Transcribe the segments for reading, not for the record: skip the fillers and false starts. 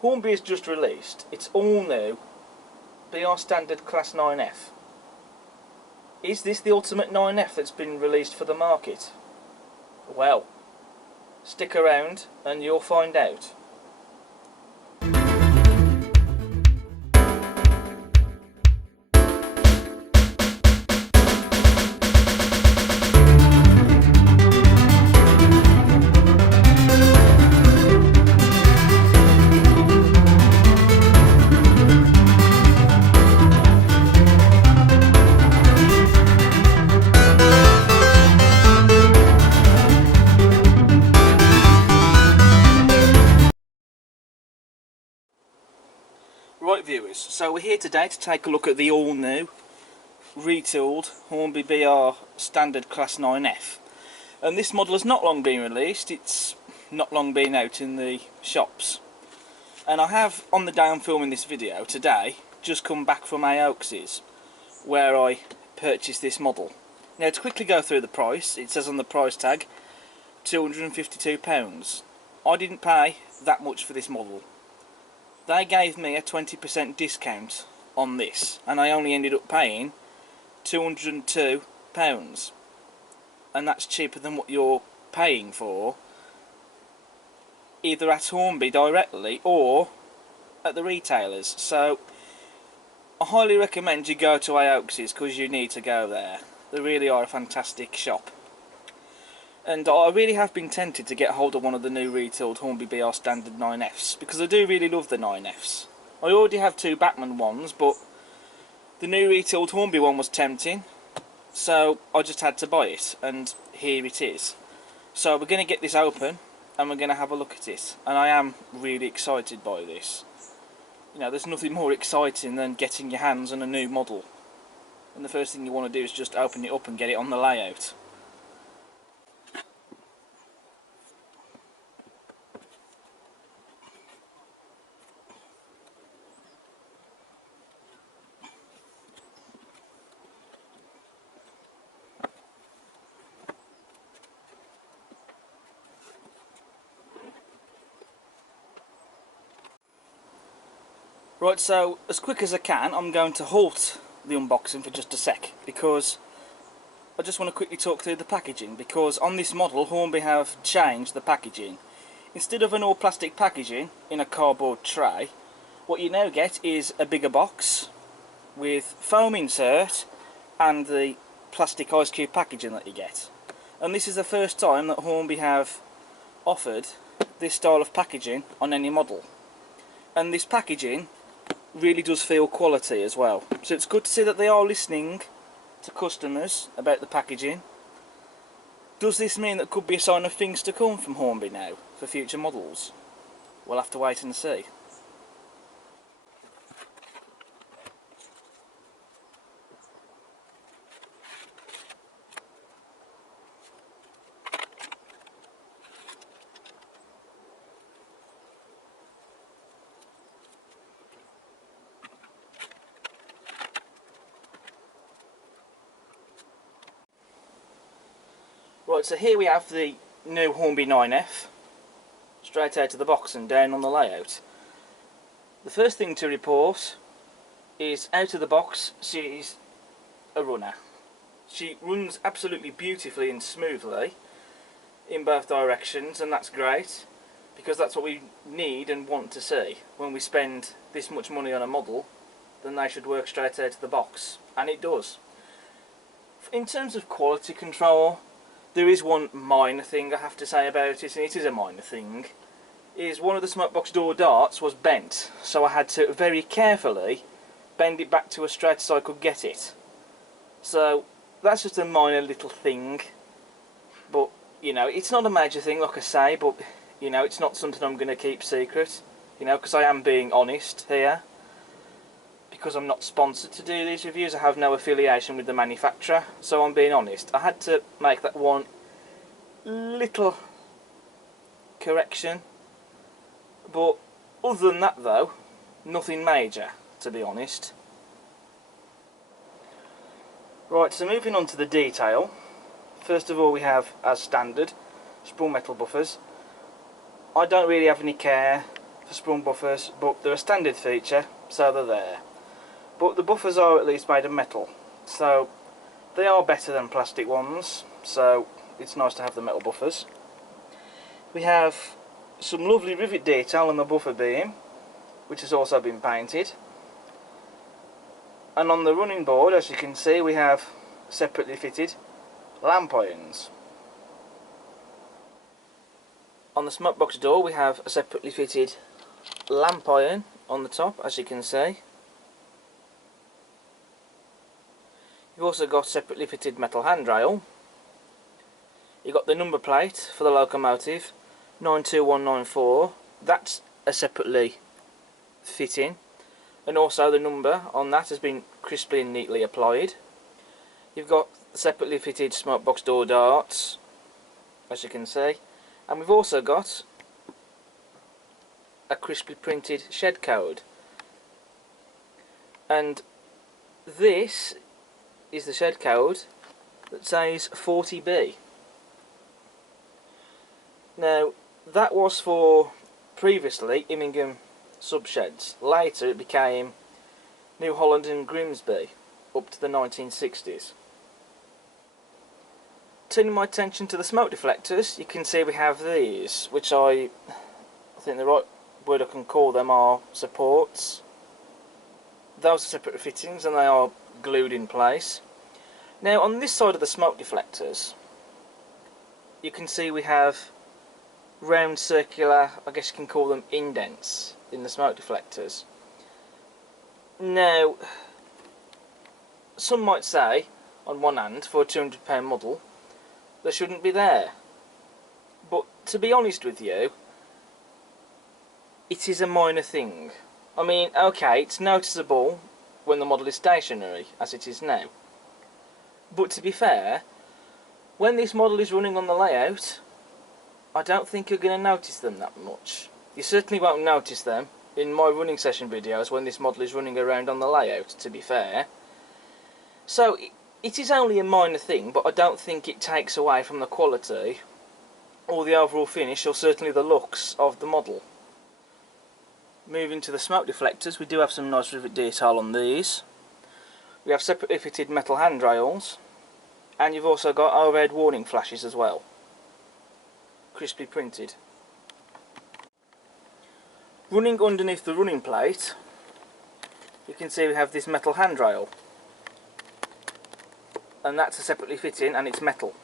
Hornby has just released its all new BR Standard Class 9F. Is this the ultimate 9F that's been released for the market? Well, stick around and you'll find out. Right viewers, so we're here today to take a look at the all new retooled Hornby BR Standard Class 9F, and this model has not long been released. It's not long been out in the shops, and I have, on the day I'm filming this video today, just come back from Oaks's where I purchased this model. Now, to quickly go through the price, it says on the price tag £252. I didn't pay that much for this model. They gave me a 20% discount on this, and I only ended up paying £202, and that's cheaper than what you're paying for either at Hornby directly or at the retailers. So I highly recommend you go to Oaks's, because you need to go there. They really are a fantastic shop. And I really have been tempted to get hold of one of the new retooled Hornby BR Standard 9Fs, because I do really love the 9Fs. I already have two Batman ones, but the new retooled Hornby one was tempting, so I just had to buy it, and here it is. So we're going to get this open, and we're going to have a look at it, and I am really excited by this. You know, there's nothing more exciting than getting your hands on a new model, and the first thing you want to do is just open it up and get it on the layout. Right, so as quick as I can, I'm going to halt the unboxing for just a sec, because I just want to quickly talk through the packaging, because on this model Hornby have changed the packaging. Instead of an all plastic packaging in a cardboard tray, what you now get is a bigger box with foam insert and the plastic ice cube packaging that you get. And this is the first time that Hornby have offered this style of packaging on any model. And this packaging really does feel quality as well, so it's good to see that they are listening to customers about the packaging. Does this mean that could be a sign of things to come from Hornby now for future models? We'll have to wait and see. Right, so here we have the new Hornby 9F, straight out of the box and down on the layout. The first thing to report is, out of the box, she's a runner. She runs absolutely beautifully and smoothly in both directions, and that's great, because that's what we need and want to see. When we spend this much money on a model, then they should work straight out of the box, and it does. In terms of quality control, there is one minor thing I have to say about it, and it is a minor thing, is one of the smokebox door darts was bent, so I had to very carefully bend it back to as straight as I could get it. So that's just a minor little thing, but you know, it's not a major thing like I say, but you know, it's not something I'm going to keep secret, you know, because I am being honest here. Because I'm not sponsored to do these reviews, I have no affiliation with the manufacturer, so I'm being honest. I had to make that one little correction, but other than that though, nothing major, to be honest. Right, so moving on to the detail. First of all, we have, as standard, sprung metal buffers. I don't really have any care for sprung buffers, but they're a standard feature, so they're there. But the buffers are at least made of metal, so they are better than plastic ones, so it's nice to have the metal buffers. We have some lovely rivet detail on the buffer beam, which has also been painted. And on the running board, as you can see, we have separately fitted lamp irons. On the smokebox door we have a separately fitted lamp iron on the top, as you can see. You've also got separately fitted metal handrail. You've got the number plate for the locomotive 92194, that's a separately fitting, and also the number on that has been crisply and neatly applied. You've got separately fitted smokebox door darts, as you can see, and we've also got a crisply printed shed code, and this is the shed code that says 40B. Now that was for previously Immingham subsheds. Later it became New Holland and Grimsby up to the 1960s. Turning my attention to the smoke deflectors, you can see we have these, which I think the right word I can call them are supports. Those are separate fittings and they are glued in place. Now on this side of the smoke deflectors, you can see we have round circular, I guess you can call them indents in the smoke deflectors. Now some might say, on one hand, for a £200 model they shouldn't be there, but to be honest with you, it is a minor thing. I mean, okay, it's noticeable when the model is stationary, as it is now, but to be fair, when this model is running on the layout, I don't think you're going to notice them that much. You certainly won't notice them in my running session videos when this model is running around on the layout, to be fair. So it is only a minor thing, but I don't think it takes away from the quality or the overall finish, or certainly the looks of the model. Moving to the smoke deflectors, we do have some nice rivet detail on these. We have separately fitted metal handrails, and you've also got overhead warning flashes as well, crisply printed. Running underneath the running plate, you can see we have this metal handrail, and that's a separately fitting and it's metal.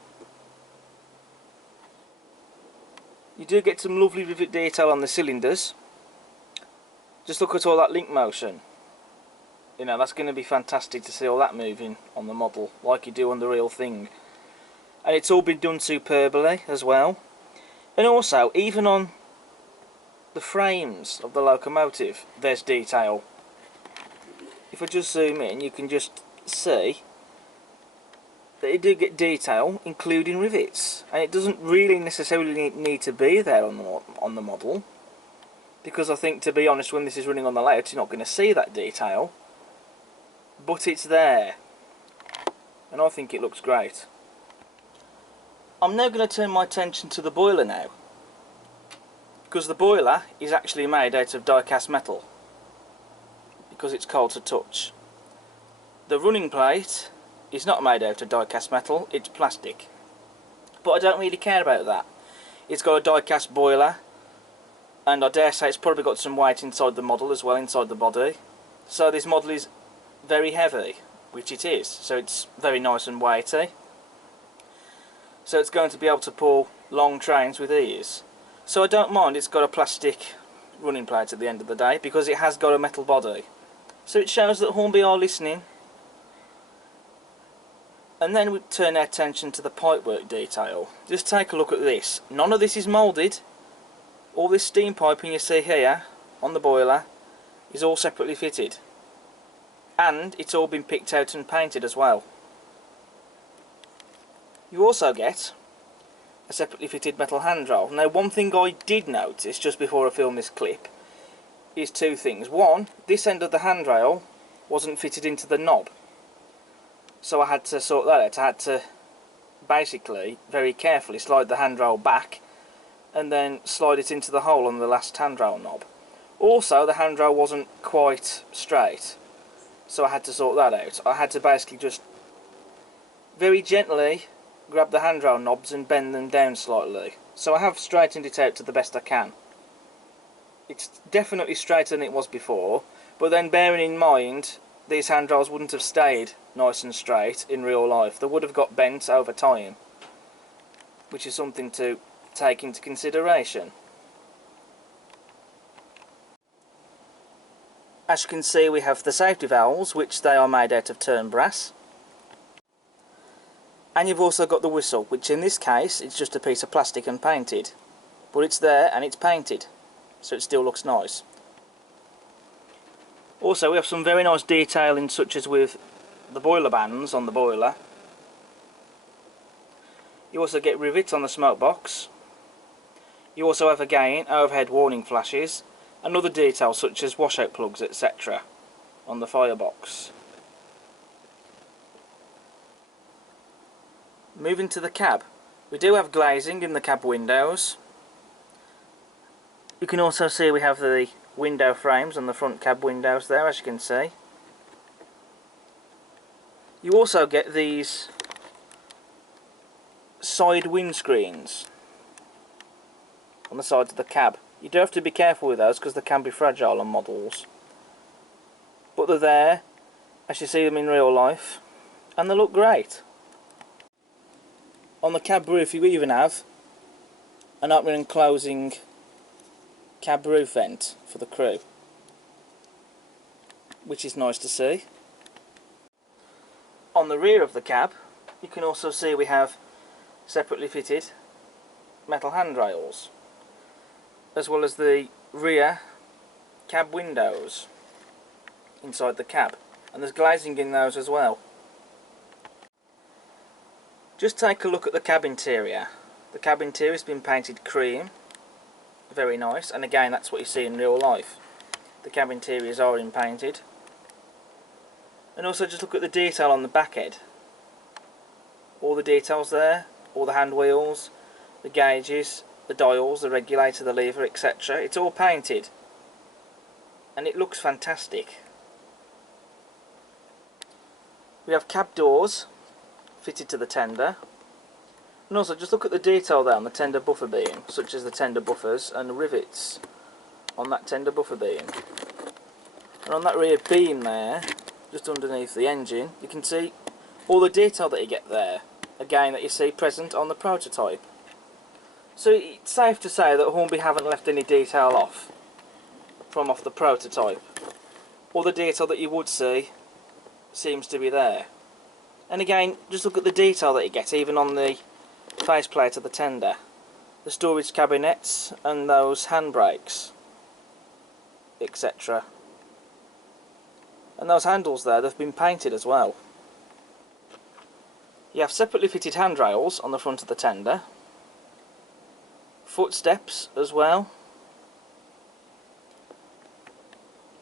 You do get some lovely rivet detail on the cylinders. Just look at all that link motion. You know, that's going to be fantastic to see all that moving on the model like you do on the real thing. And it's all been done superbly as well. And also, even on the frames of the locomotive, there's detail. If I just zoom in, you can just see that you do get detail, including rivets. And it doesn't really necessarily need to be there on the model, because I think, to be honest, when this is running on the layout, you're not going to see that detail. But it's there, and I think it looks great. I'm now going to turn my attention to the boiler now, because the boiler is actually made out of die-cast metal, because it's cold to touch. The running plate is not made out of die-cast metal, it's plastic. But I don't really care about that. It's got a die-cast boiler, and I dare say it's probably got some weight inside the model as well, inside the body. So this model is very heavy, which it is, so it's very nice and weighty. So it's going to be able to pull long trains with ease. So I don't mind it's got a plastic running plate at the end of the day, because it has got a metal body. So it shows that Hornby are listening. And then we turn our attention to the pipework detail. Just take a look at this. None of this is moulded. All this steam piping you see here on the boiler is all separately fitted. And it's all been picked out and painted as well. You also get a separately fitted metal handrail. Now, one thing I did notice just before I filmed this clip is two things. One, this end of the handrail wasn't fitted into the knob, so I had to sort that out. I had to basically very carefully slide the handrail back and then slide it into the hole on the last handrail knob. Also, the handrail wasn't quite straight, so I had to sort that out. I had to basically just very gently grab the handrail knobs and bend them down slightly. So I have straightened it out to the best I can. It's definitely straighter than it was before, but then bearing in mind these handrails wouldn't have stayed nice and straight in real life. They would have got bent over time, which is something to take into consideration. As you can see, we have the safety valves, which they are made out of turned brass. And you've also got the whistle, which in this case it's just a piece of plastic and painted. But it's there and it's painted, so it still looks nice. Also, we have some very nice detailing, such as with the boiler bands on the boiler. You also get rivets on the smoke box. You also have, again, overhead warning flashes and other details such as washout plugs, etc. on the firebox. Moving to the cab, we do have glazing in the cab windows. You can also see we have the window frames on the front cab windows there, as you can see. You also get these side windscreens on the sides of the cab. You do have to be careful with those because they can be fragile on models. But they're there, as you see them in real life, and they look great. On the cab roof you even have an opening and closing cab roof vent for the crew, which is nice to see. On the rear of the cab you can also see we have separately fitted metal handrails, as well as the rear cab windows inside the cab, and there's glazing in those as well. Just take a look at the cab interior. The cab interior has been painted cream, very nice, and again that's what you see in real life. The cab interiors are painted. And also just look at the detail on the back head. All the details there, all the hand wheels, the gauges, the dials, the regulator, the lever, etc. It's all painted and it looks fantastic. We have cab doors fitted to the tender, and also just look at the detail there on the tender buffer beam, such as the tender buffers and the rivets on that tender buffer beam. And on that rear beam there, just underneath the engine, you can see all the detail that you get there, again that you see present on the prototype. So it's safe to say that Hornby haven't left any detail off the prototype. All the detail that you would see seems to be there. And again, just look at the detail that you get even on the faceplate of the tender. The storage cabinets and those handbrakes, etc. And those handles there, they've been painted as well. You have separately fitted handrails on the front of the tender. Footsteps as well.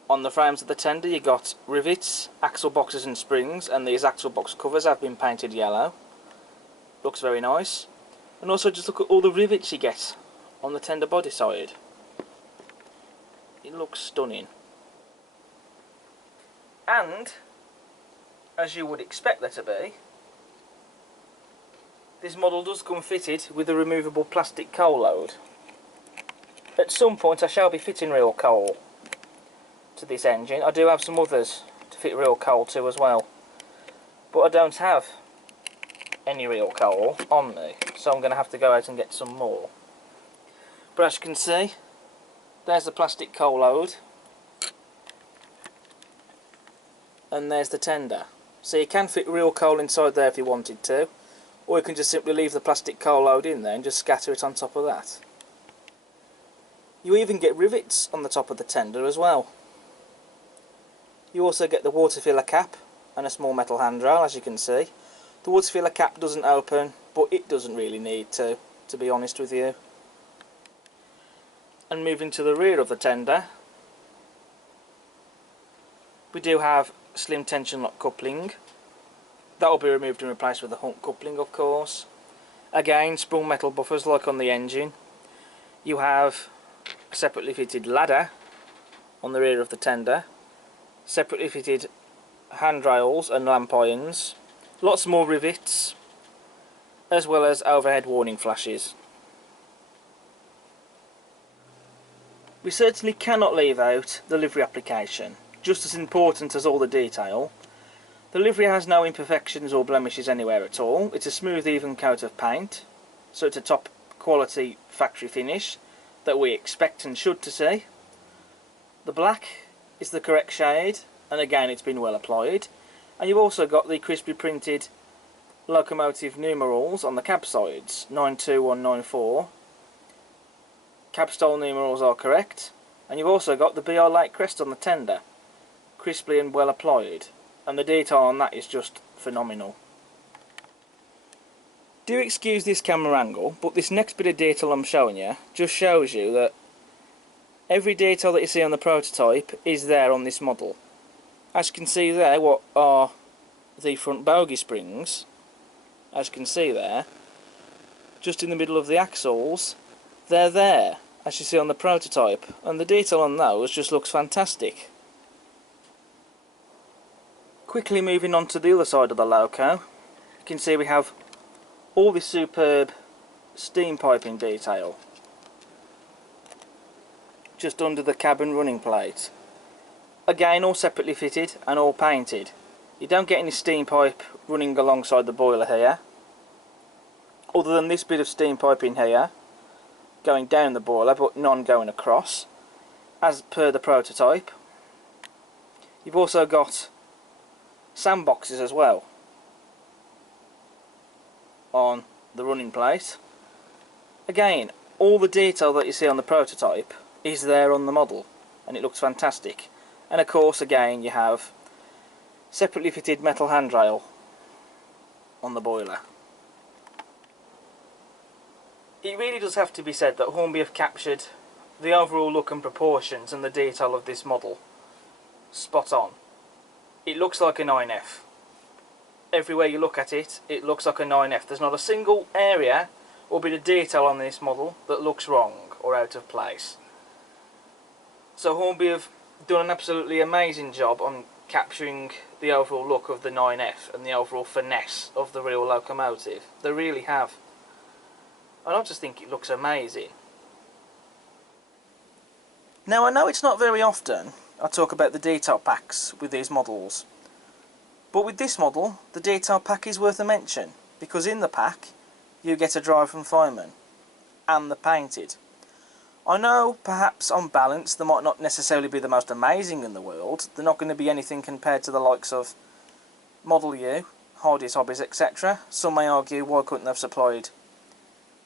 On the frames of the tender you got rivets, axle boxes and springs, and these axle box covers have been painted yellow. Looks very nice. And also just look at all the rivets you get on the tender body side. It looks stunning. And, as you would expect there to be, this model does come fitted with a removable plastic coal load. At some point I shall be fitting real coal to this engine. I do have some others to fit real coal to as well, but I don't have any real coal on me, so I'm going to have to go out and get some more. But as you can see, there's the plastic coal load, and there's the tender. So you can fit real coal inside there if you wanted to, or you can just simply leave the plastic coal load in there and just scatter it on top of that. You even get rivets on the top of the tender as well. You also get the water filler cap and a small metal handrail, as you can see. The water filler cap doesn't open, but it doesn't really need to be honest with you. And moving to the rear of the tender, we do have slim tension lock coupling. That will be removed and replaced with a hump coupling, of course. Again, sprung metal buffers like on the engine. You have a separately fitted ladder on the rear of the tender, separately fitted handrails and lamp irons, lots more rivets, as well as overhead warning flashes. We certainly cannot leave out the livery application. Just as important as all the detail, the livery has no imperfections or blemishes anywhere at all. It's a smooth, even coat of paint, so it's a top quality factory finish that we expect and should to see. The black is the correct shade, and again it's been well applied, and you've also got the crisply printed locomotive numerals on the cab sides, 92194. Cab style numerals are correct, and you've also got the BR Late Crest on the tender, crisply and well applied, and the detail on that is just phenomenal. Do excuse this camera angle, but this next bit of detail I'm showing you just shows you that every detail that you see on the prototype is there on this model. As you can see there, what are the front bogie springs, as you can see there, just in the middle of the axles, they're there, as you see on the prototype, and the detail on those just looks fantastic. Quickly moving on to the other side of the loco, you can see we have all this superb steam piping detail just under the cabin running plate. Again, all separately fitted and all painted. You don't get any steam pipe running alongside the boiler here, other than this bit of steam piping here going down the boiler, but none going across, as per the prototype. You've also got sandboxes as well on the running plate. Again, all the detail that you see on the prototype is there on the model, and it looks fantastic. And of course, again, you have separately fitted metal handrail on the boiler. It really does have to be said that Hornby have captured the overall look and proportions and the detail of this model spot on. It looks like a 9F. Everywhere you look at it, it looks like a 9F. There's not a single area or bit of detail on this model that looks wrong or out of place. So Hornby have done an absolutely amazing job on capturing the overall look of the 9F and the overall finesse of the real locomotive. They really have. And I just think it looks amazing. Now, I know it's not very often I talk about the detail packs with these models, but with this model the detail pack is worth a mention, because in the pack you get a driver and fireman and the painted. I know perhaps on balance they might not necessarily be the most amazing in the world. They're not going to be anything compared to the likes of Model U, Hardy's Hobbies, etc. Some may argue, why couldn't they have supplied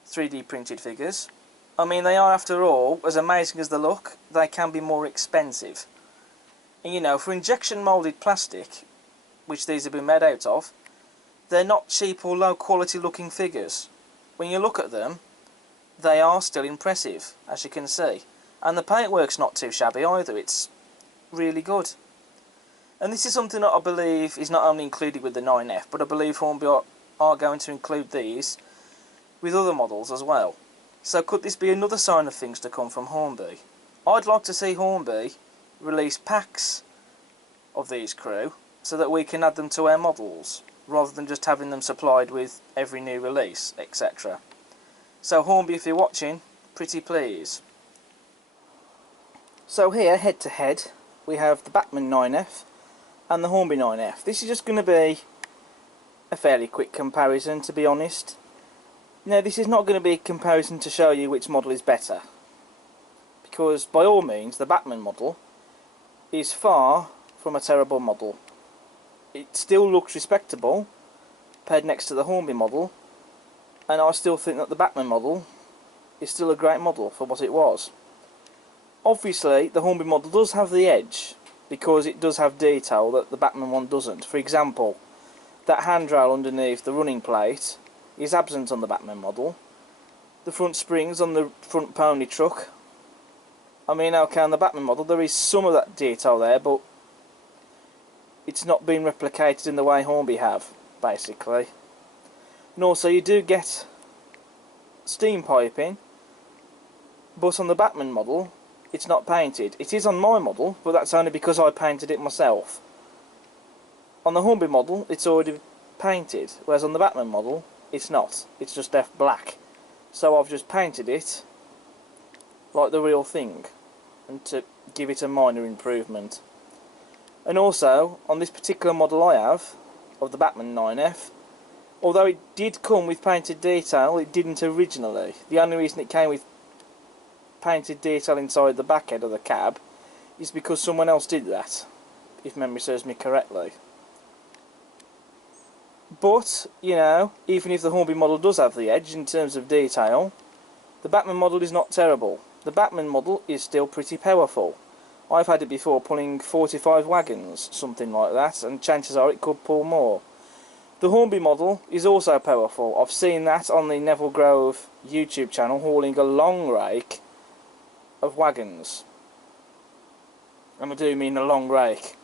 3D printed figures? I mean, they are, after all, as amazing as they look, they can be more expensive. And you know, for injection moulded plastic, which these have been made out of, they're not cheap or low quality looking figures. When you look at them, they are still impressive, as you can see. And the paintwork's not too shabby either, it's really good. And this is something that I believe is not only included with the 9F, but I believe Hornby are going to include these with other models as well. So could this be another sign of things to come from Hornby? I'd like to see Hornby release packs of these crew so that we can add them to our models, rather than just having them supplied with every new release, etc. So Hornby, if you're watching, pretty please. So here, head to head, we have the Batman 9F and the Hornby 9F. This is just going to be a fairly quick comparison, to be honest. Now, this is not going to be a comparison to show you which model is better, because by all means the Batman model is far from a terrible model. It still looks respectable paired next to the Hornby model, and I still think that the Batman model is still a great model for what it was. Obviously the Hornby model does have the edge, because it does have detail that the Batman one doesn't. For example, that handrail underneath the running plate is absent on the Batman model. The front springs on the front pony truck, I mean, okay, on the Batman model there is some of that detail there, but it's not been replicated in the way Hornby have, basically. And also you do get steam piping, but on the Batman model it's not painted. It is on my model, but that's only because I painted it myself. On the Hornby model, it's already painted, whereas on the Batman model, it's not. It's just left black. So I've just painted it like the real thing, and to give it a minor improvement. And also, on this particular model I have, of the Batman 9F, although it did come with painted detail, it didn't originally. The only reason it came with painted detail inside the back end of the cab is because someone else did that, if memory serves me correctly. But, you know, even if the Hornby model does have the edge in terms of detail, the Batman model is not terrible. The Batman model is still pretty powerful. I've had it before pulling 45 wagons, something like that, and chances are it could pull more. The Hornby model is also powerful. I've seen that on the Neville Grove YouTube channel, hauling a long rake of wagons. And I do mean a long rake.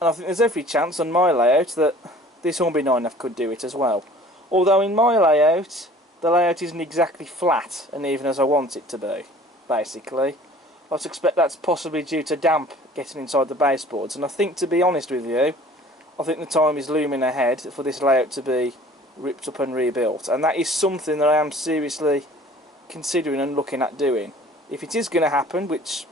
And I think there's every chance on my layout that this Hornby 9F could do it as well. Although in my layout, the layout isn't exactly flat and even as I want it to be, basically. I suspect that's possibly due to damp getting inside the baseboards, and I think, to be honest with you, I think the time is looming ahead for this layout to be ripped up and rebuilt, and that is something that I am seriously considering and looking at doing. If it is going to happen, which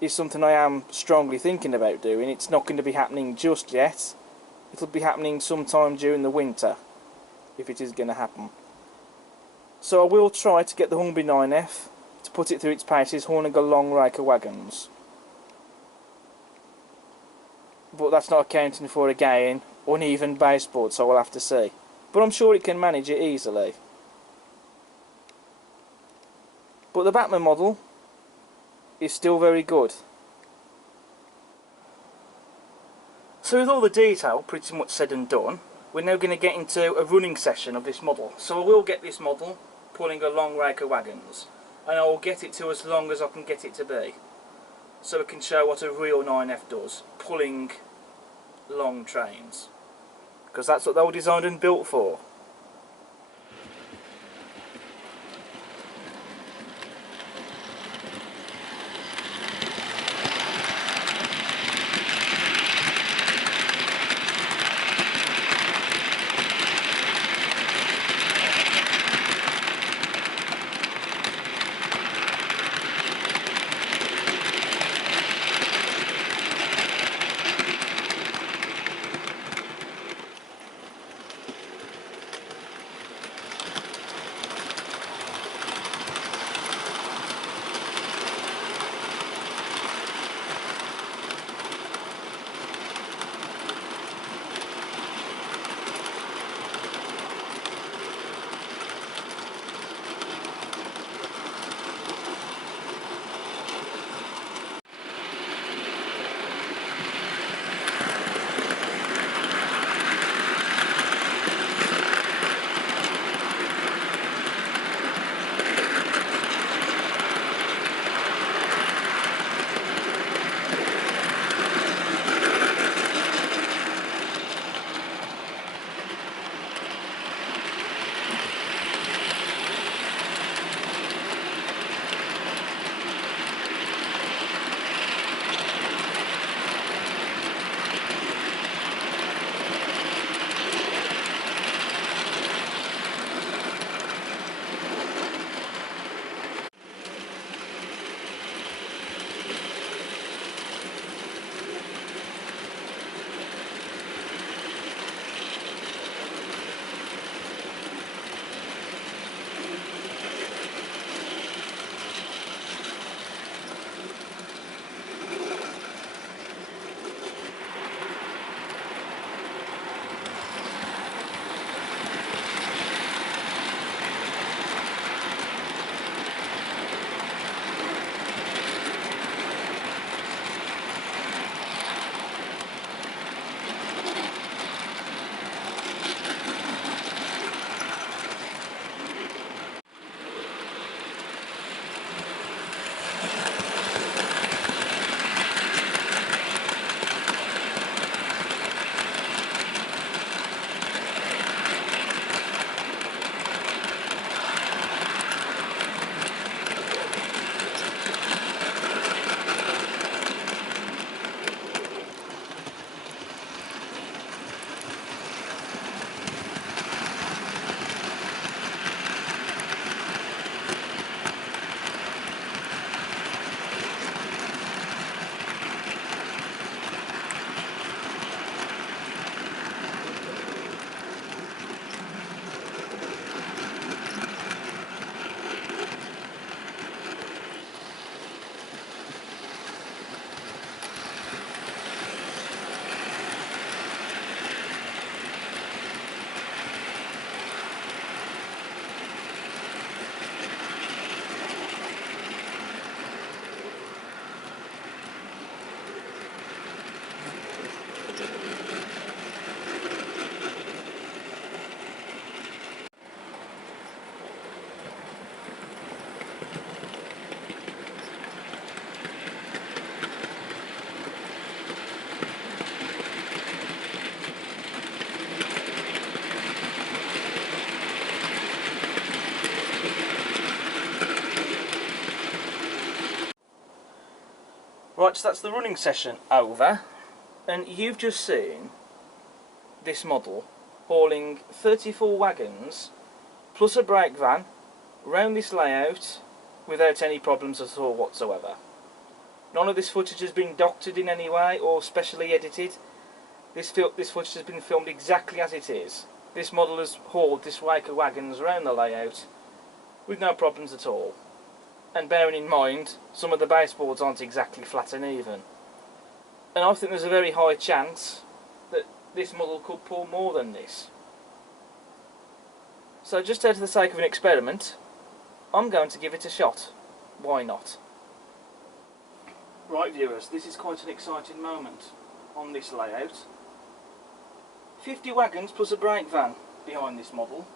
is something I am strongly thinking about doing, it's not going to be happening just yet. It'll be happening sometime during the winter, if it is going to happen. So I will try to get the Hornby 9F to put it through its paces, hauling a long rake of wagons. But that's not accounting for, again, uneven baseboard, so we'll have to see. But I'm sure it can manage it easily. But the Batman model is still very good. So with all the detail pretty much said and done, we're now going to get into a running session of this model. So I will get this model pulling a long rake of wagons, and I will get it to as long as I can get it to be, so it can show what a real 9F does, pulling long trains, because that's what they were designed and built for. Right, so that's the running session over, and you've just seen this model hauling 34 wagons plus a brake van round this layout without any problems at all whatsoever. None of this footage has been doctored in any way or specially edited. This footage has been filmed exactly as it is. This model has hauled this wake of wagons around the layout with no problems at all. And bearing in mind, some of the baseboards aren't exactly flat and even. And I think there's a very high chance that this model could pull more than this. So just out of the sake of an experiment, I'm going to give it a shot. Why not? Right viewers, this is quite an exciting moment on this layout. 50 wagons plus a brake van behind this model.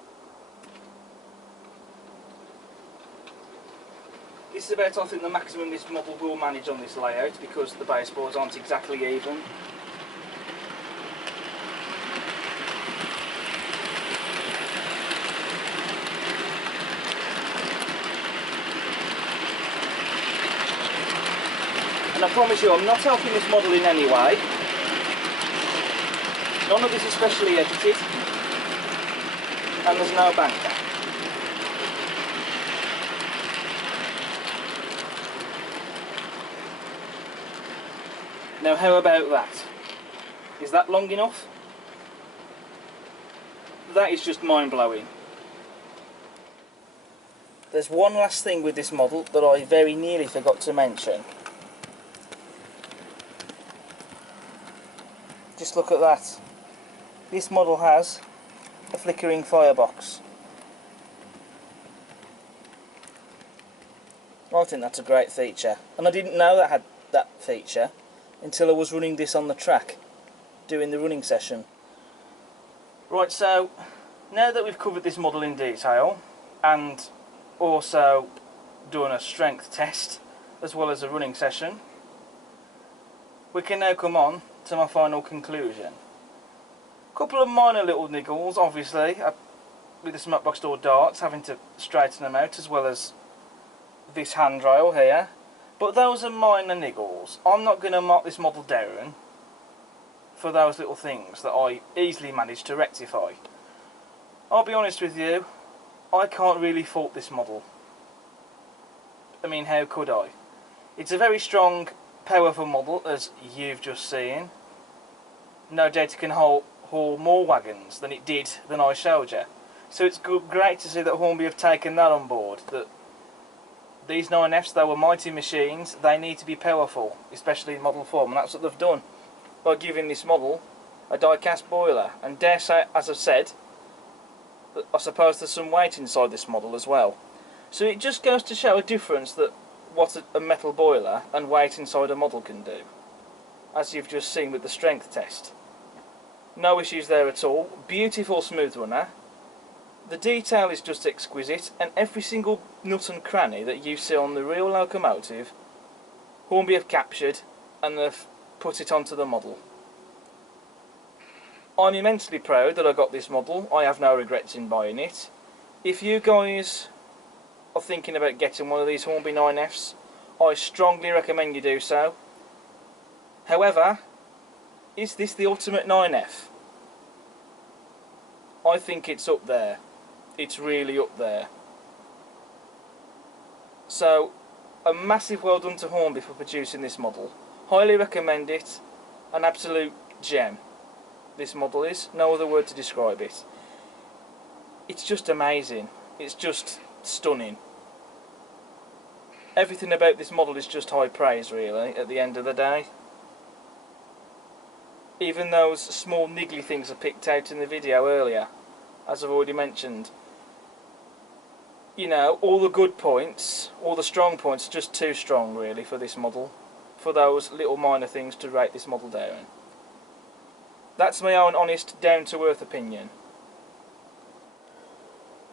This is about, I think, the maximum this model will manage on this layout because the baseboards aren't exactly even. And I promise you, I'm not helping this model in any way. None of this is specially edited, and there's no banter. Now how about that? Is that long enough? That is just mind-blowing. There's one last thing with this model that I very nearly forgot to mention. Just look at that. This model has a flickering firebox. I think that's a great feature, and I didn't know that had that feature until I was running this on the track, doing the running session. Right, so now that we've covered this model in detail, and also done a strength test, as well as a running session, we can now come on to my final conclusion. A couple of minor little niggles, obviously, with the smokebox door darts, having to straighten them out, as well as this handrail here. But those are minor niggles. I'm not going to mark this model down for those little things that I easily managed to rectify. I'll be honest with you, I can't really fault this model. I mean, how could I? It's a very strong, powerful model, as you've just seen. No doubt it can haul more wagons than it did than I showed you. So it's great to see that Hornby have taken that on board, that these 9Fs, they were mighty machines, they need to be powerful, especially in model form, and that's what they've done by giving this model a die-cast boiler. And dare say, as I've said, that I suppose there's some weight inside this model as well. So it just goes to show a difference that what a metal boiler and weight inside a model can do, as you've just seen with the strength test. No issues there at all. Beautiful smooth runner. The detail is just exquisite, and every single nut and cranny that you see on the real locomotive, Hornby have captured and they've put it onto the model. I'm immensely proud that I got this model. I have no regrets in buying it. If you guys are thinking about getting one of these Hornby 9Fs, I strongly recommend you do so. However, is this the ultimate 9F? I think it's up there. It's really up there. So, a massive well done to Hornby for producing this model. Highly recommend it. An absolute gem. This model is. No other word to describe it. It's just amazing. It's just stunning. Everything about this model is just high praise, really, at the end of the day. Even those small niggly things I picked out in the video earlier, as I've already mentioned. You know, all the good points, all the strong points, are just too strong really for this model, for those little minor things to rate this model down. That's my own honest, down-to-earth opinion.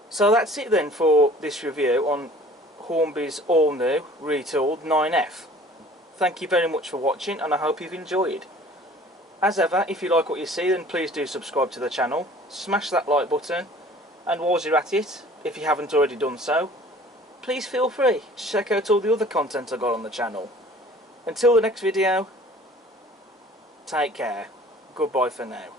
So that's it then for this review on Hornby's all-new, retooled 9F. Thank you very much for watching, and I hope you've enjoyed. As ever, if you like what you see, then please do subscribe to the channel, smash that like button, and whilst you're at it, if you haven't already done so, please feel free to check out all the other content I got on the channel. Until the next video, take care. Goodbye for now.